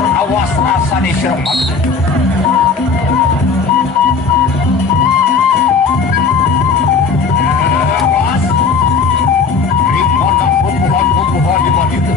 mundur awas rasane siremep. Awas ribana bubuhan di mana itu.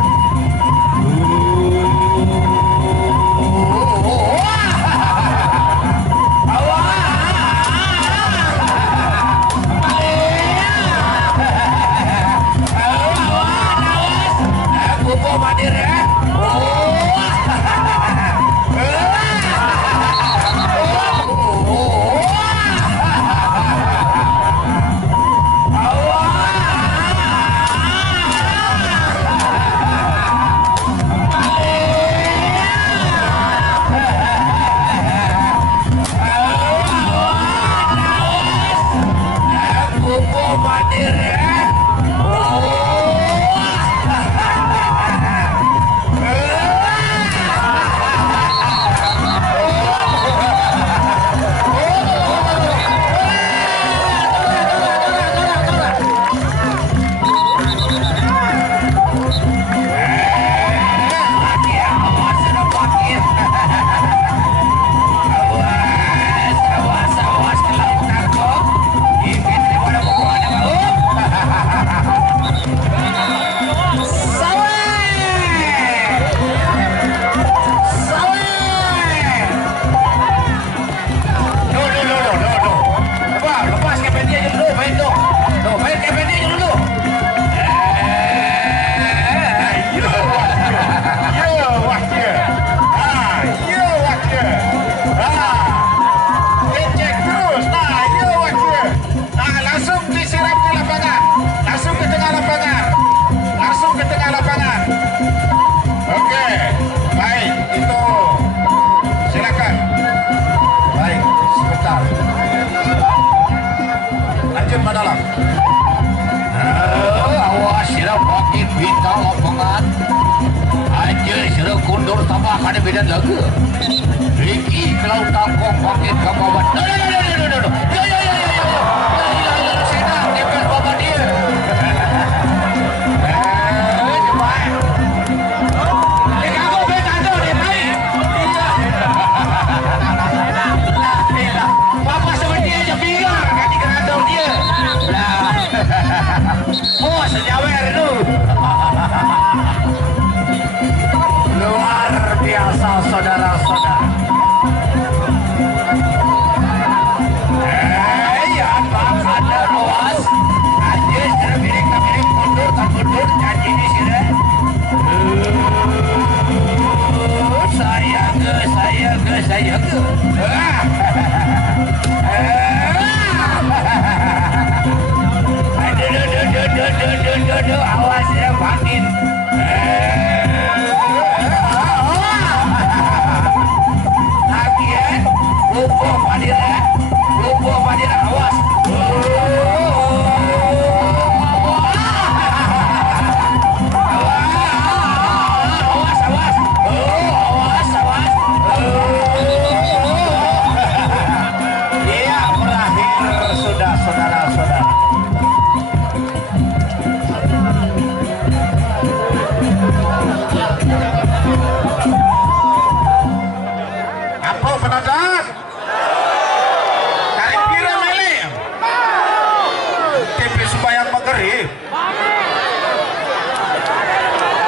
Awas sirah makin bita lapangan aja sirah kundur tambah ada beda lagu Ricky kalau takut makin ke bawah luar biasa saudara-saudara. Ya bang ada awas aja sudah miring mundur tak mundur janji di sini saya ke aduh awas ya makin lagi ya lupa padira awas iya berakhir sudah saudara-saudara. Penonton tarik pira mele TV Subayang Magerib.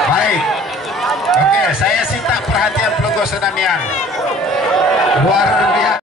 Baik, oke, saya sita perhatian Pelunggu Senamian luar